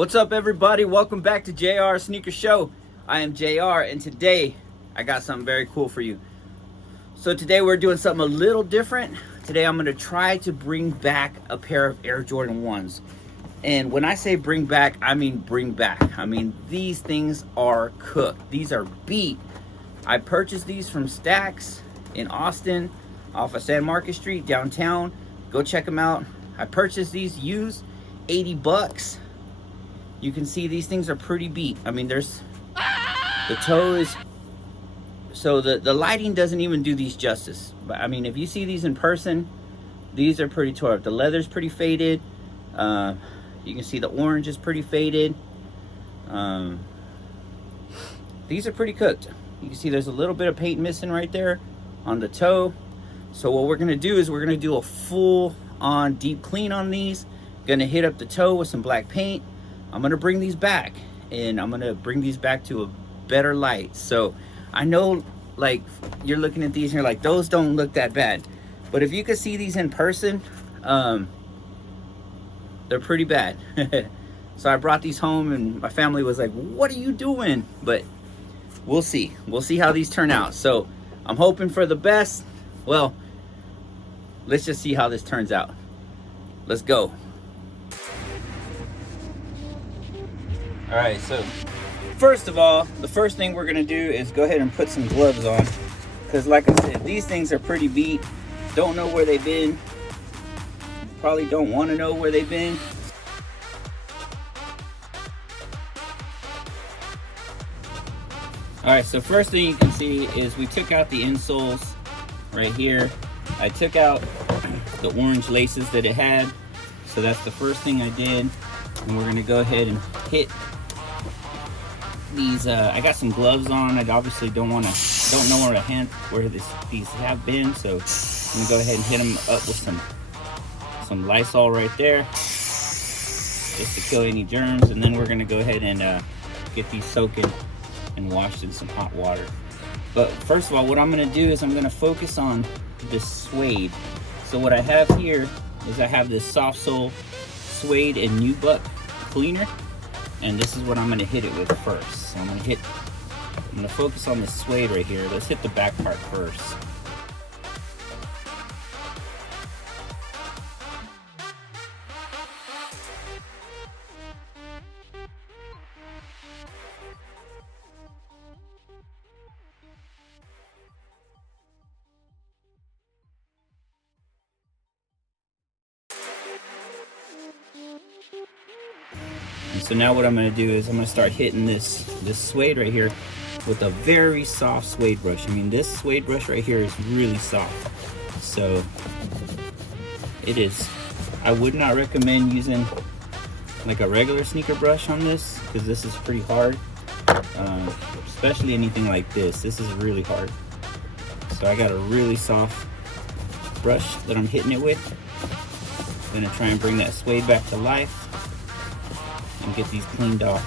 What's up, everybody? Welcome back to JR Sneaker Show. I am JR, and today I got something very cool for you. So today we're doing something a little different. Today I'm going to try to bring back a pair of Air Jordan 1s. And when I say bring back, I mean bring back. I mean, these things are cooked. These are beat. I purchased these from Stacks in Austin off of San Marcos Street downtown. Go check them out. I purchased these used, 80 bucks. You can see these things are pretty beat. I mean, there's the toe is, so the lighting doesn't even do these justice. But I mean, if you see these in person, these are pretty tore up. The leather's pretty faded. You can see the orange is pretty faded. These are pretty cooked. You can see there's a little bit of paint missing right there on the toe. So what we're gonna do is we're gonna do a full on deep clean on these. Gonna hit up the toe with some black paint. I'm gonna bring these back, and I'm gonna bring these back to a better light. So I know, like, you're looking at these and you're like, those don't look that bad, but if you could see these in person, they're pretty bad. So I brought these home and my family was like, what are you doing? But we'll see how these turn out. So I'm hoping for the best. Well, let's just see how this turns out. Let's go. All right, so first of all, the first thing we're gonna do is go ahead and put some gloves on, because like I said, these things are pretty beat. Don't know where they've been. Probably don't want to know where they've been. All right, so first thing you can see is we took out the insoles right here. I took out the orange laces that it had. So that's the first thing I did. And we're gonna go ahead and hit these. I got some gloves on. I obviously don't know where these have been. So I'm gonna go ahead and hit them up with some Lysol right there, just to kill any germs. And then we're gonna go ahead and get these soaking and washed in some hot water. But first of all, what I'm gonna do is I'm gonna focus on this suede. So what I have here is I have this soft sole suede and nubuck cleaner, and this is what I'm gonna hit it with first. So I'm gonna focus on this suede right here. Let's hit the back part first. And so now what I'm going to do is I'm going to start hitting this suede right here with a very soft suede brush. I mean, this suede brush right here is really soft. So it is. I would not recommend using like a regular sneaker brush on this, because this is pretty hard. Especially anything like this. This is really hard. So I got a really soft brush that I'm hitting it with. I'm going to try and bring that suede back to life and get these cleaned off.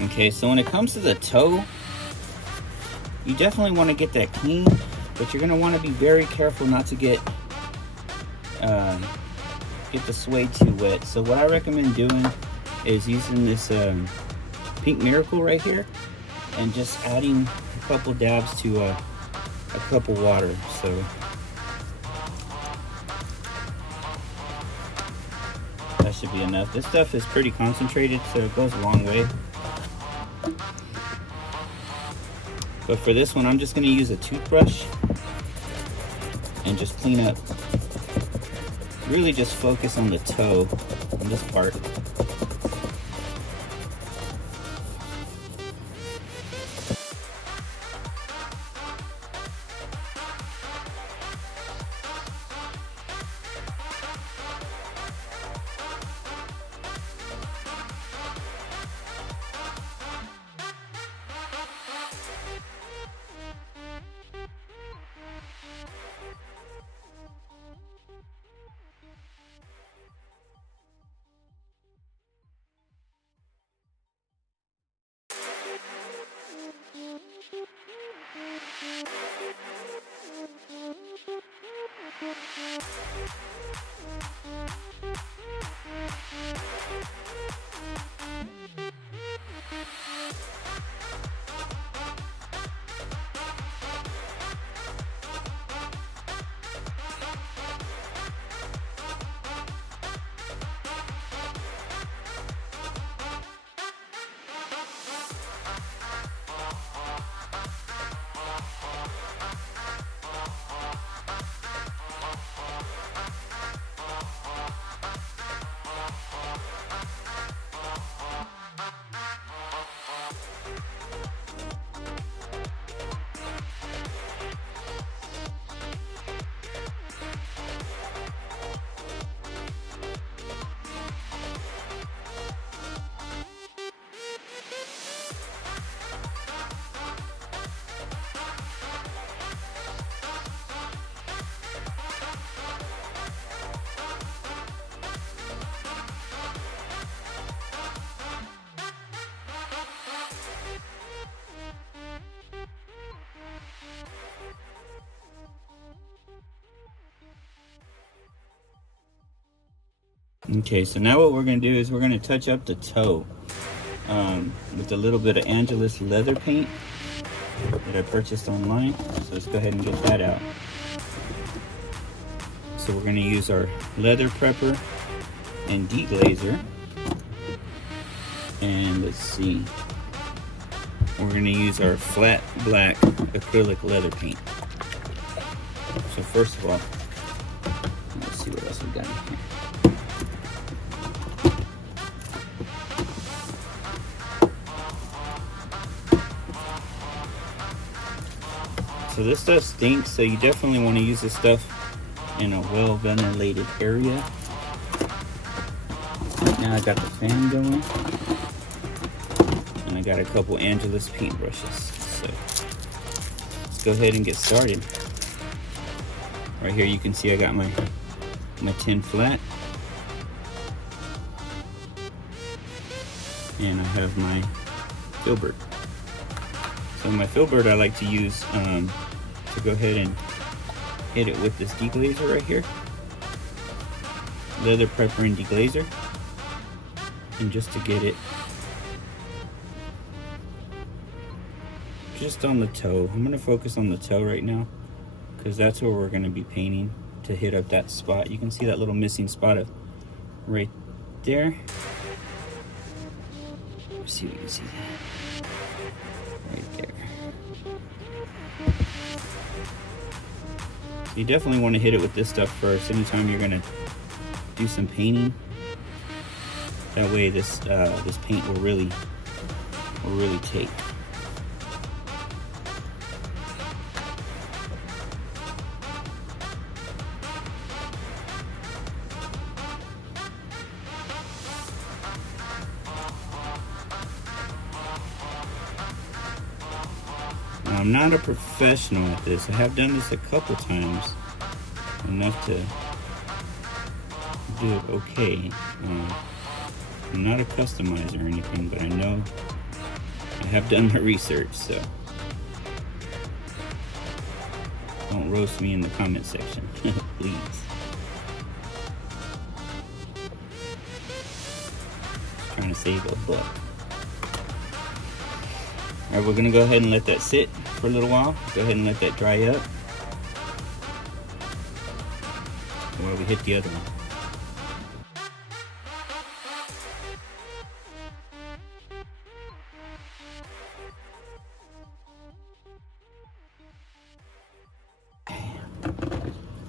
Okay, so when it comes to the toe, you definitely want to get that clean, but you're going to want to be very careful not to get the suede too wet. So what I recommend doing is using this Pink Miracle right here and just adding a couple dabs to a cup of water. So That should be enough. This stuff is pretty concentrated, so it goes a long way. But for this one, I'm just going to use a toothbrush and just clean up. Really just focus on the toe, on this part. Okay, so now what we're going to do is we're going to touch up the toe with a little bit of Angelus leather paint that I purchased online. So let's go ahead and get that out. So we're going to use our leather prepper and deglazer. And let's see, we're going to use our flat black acrylic leather paint. So first of all, let's see what else we got in here. So this stuff stinks, so you definitely want to use this stuff in a well ventilated area. Now I got the fan going, and I got a couple Angelus paintbrushes. So let's go ahead and get started. Right here you can see I got my tin flat, and I have my filbert. So my filbert I like to use to go ahead and hit it with this deglazer right here. Leather prepper and deglazer. And just to get it just on the toe. I'm going to focus on the toe right now, because that's where we're going to be painting to hit up that spot. You can see that little missing spot of right there. Let's see if you can see that. Right there. You definitely want to hit it with this stuff first anytime you're going to do some painting. That way this paint will really take. Now, I'm not a professional at this. I have done this a couple times, enough to do it okay. I'm not a customizer or anything, but I know I have done my research, so don't roast me in the comment section, please. Just trying to save a buck. Alright, we're gonna go ahead and let that sit for a little while. Go ahead and let that dry up while we hit the other one.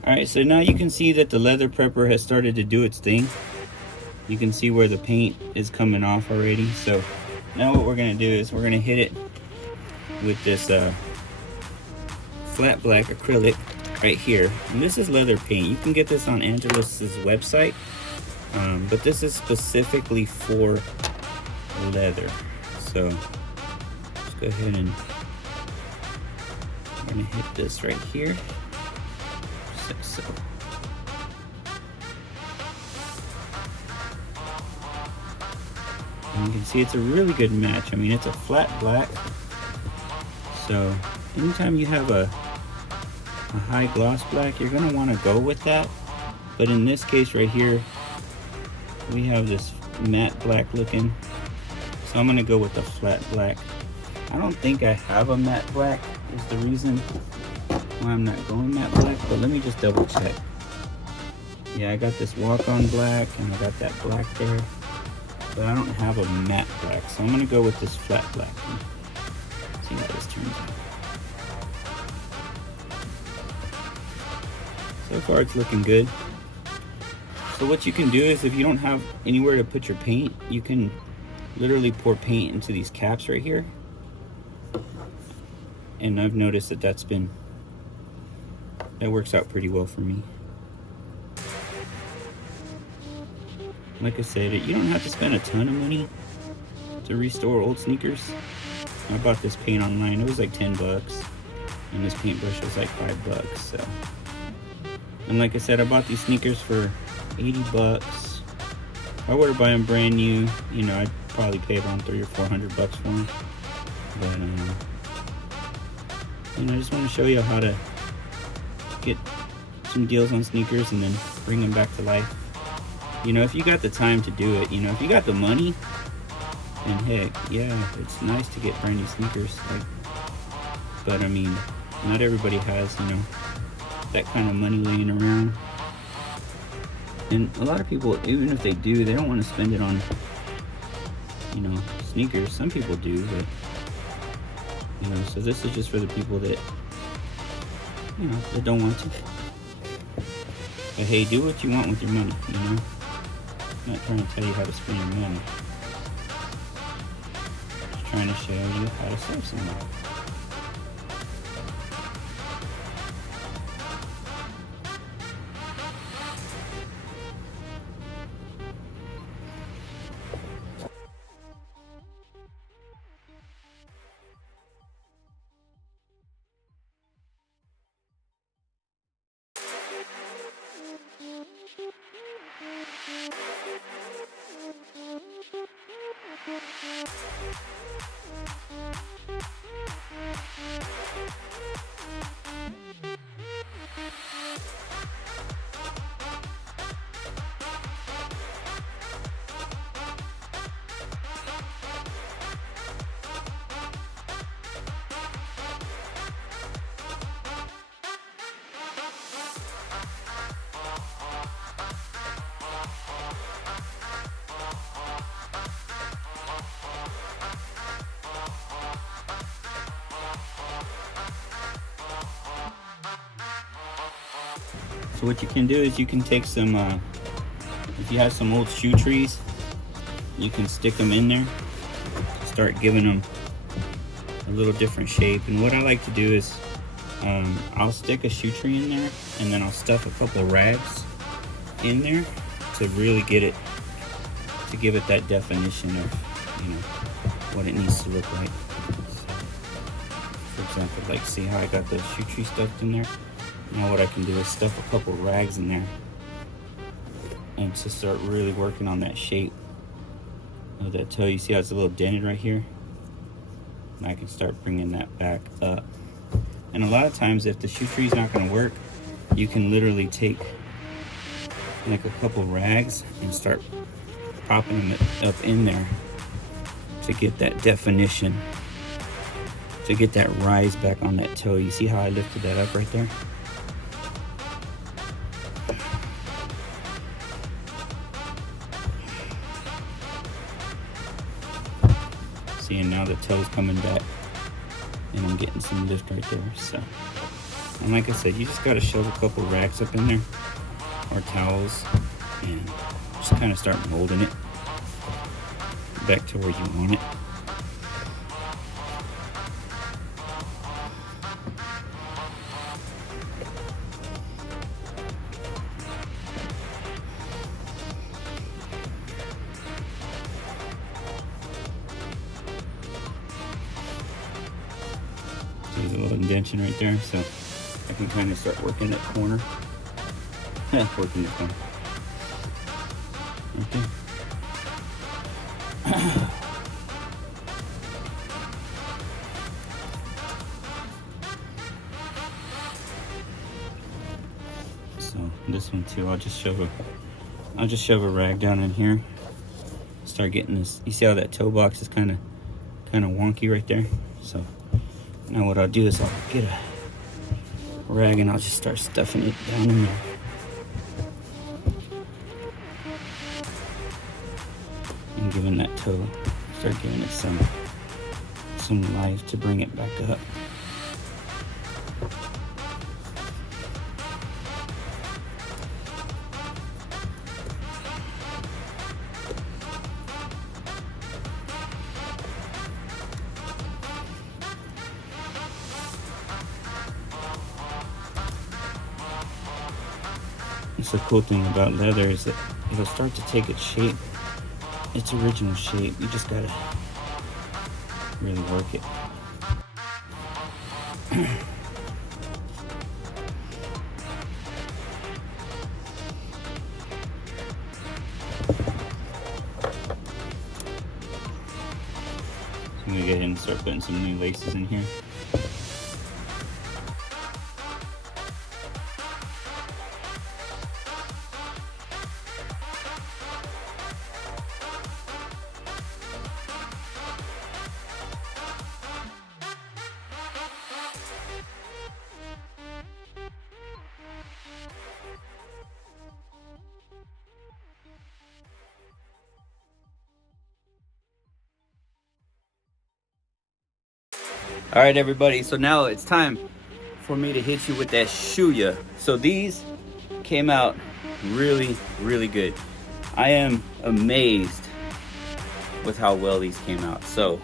All right, so now you can see that the leather prepper has started to do its thing. You can see where the paint is coming off already. So now what we're gonna do is we're gonna hit it with this flat black acrylic right here. And this is leather paint. You can get this on Angelus's website, but this is specifically for leather. So let's go ahead and I'm gonna hit this right here. Just like so. And you can see it's a really good match. I mean, it's a flat black. So anytime you have a high gloss black, you're gonna wanna go with that. But in this case right here, we have this matte black looking. So I'm gonna go with the flat black. I don't think I have a matte black is the reason why I'm not going matte black, but let me just double check. Yeah, I got this walk-on black and I got that black there, but I don't have a matte black. So I'm gonna go with this flat black. See how this turns out. So far it's looking good. So what you can do is if you don't have anywhere to put your paint, you can literally pour paint into these caps right here. And I've noticed that that works out pretty well for me. Like I said, you don't have to spend a ton of money to restore old sneakers. I bought this paint online. It was like 10 bucks. And this paintbrush was like $5. So, and like I said, I bought these sneakers for 80 bucks. If I were to buy them brand new, you know, I'd probably pay around 300 or 400 bucks for them. But you know, I just want to show you how to get some deals on sneakers and then bring them back to life. You know, if you got the time to do it, you know, if you got the money, then heck, yeah, it's nice to get brand new sneakers. Like, but I mean, not everybody has, you know, that kind of money laying around. And a lot of people, even if they do, they don't want to spend it on, you know, sneakers. Some people do, but you know, so this is just for the people that, you know, that don't want to. But hey, do what you want with your money, you know? I'm not trying to tell you how to spend your money. Just trying to show you how to save some money. So what you can do is you can take some, if you have some old shoe trees, you can stick them in there, start giving them a little different shape. And what I like to do is I'll stick a shoe tree in there and then I'll stuff a couple of rags in there to really get it, to give it that definition of, you know, what it needs to look like. So, for example, like see how I got the shoe tree stuffed in there? Now what I can do is stuff a couple rags in there and to start really working on that shape of that toe. You see how it's a little dented right here? And I can start bringing that back up. And a lot of times if the shoe tree is not going to work, you can literally take like a couple rags and start propping them up in there to get that definition, to get that rise back on that toe. You see how I lifted that up right there? See, and now the toe's coming back and I'm getting some lift right there. So And like I said, you just gotta shove a couple rags up in there, or towels, and just kind of start molding it back to where you want it. There's a little indentation right there, so I can kind of start working that corner. Working the corner. Okay. So this one too, I'll just shove a rag down in here. Start getting this. You see how that toe box is kind of wonky right there? So now what I'll do is I'll get a rag and I'll just start stuffing it down in there. And giving that toe, start giving it some life to bring it back up. It's the cool thing about leather is that it'll start to take its shape, its original shape. You just gotta really work it. So I'm gonna get in and start putting some new laces in here. All right, everybody, so now it's time for me to hit you with that Shuya. So these came out really, really good. I am amazed with how well these came out. So,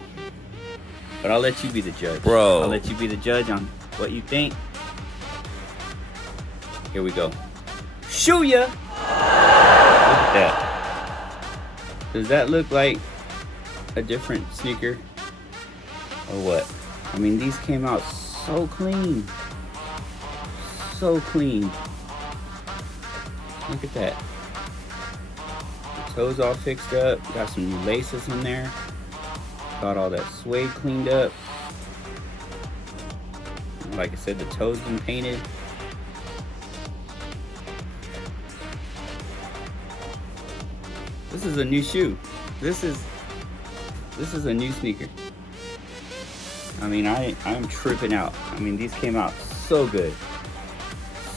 but I'll let you be the judge. Bro. I'll let you be the judge on what you think. Here we go. Shuya! Look at that. Does that look like a different sneaker or what? I mean, these came out so clean. So clean. Look at that. The toes all fixed up. Got some new laces in there. Got all that suede cleaned up. Like I said, the toes been painted. This is a new shoe. This is a new sneaker. I mean, I'm tripping out. I mean, these came out so good.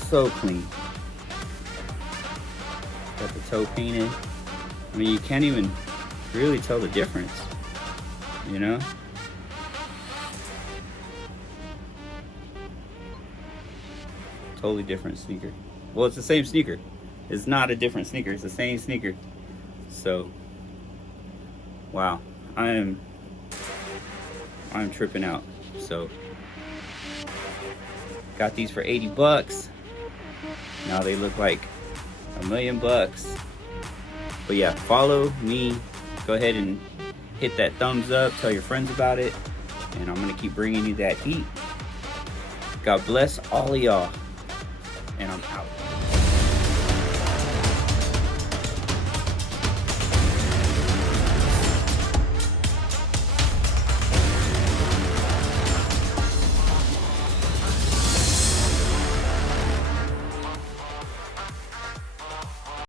So clean. Got the toe painted. I mean, you can't even really tell the difference, you know? Totally different sneaker. Well, it's the same sneaker. It's not a different sneaker. It's the same sneaker. So, wow. I'm tripping out. So got these for 80 bucks. Now they look like $1 million bucks. But yeah, follow me. Go ahead and hit that thumbs up. Tell your friends about it. And I'm gonna keep bringing you that heat. God bless all of y'all. And I'm out.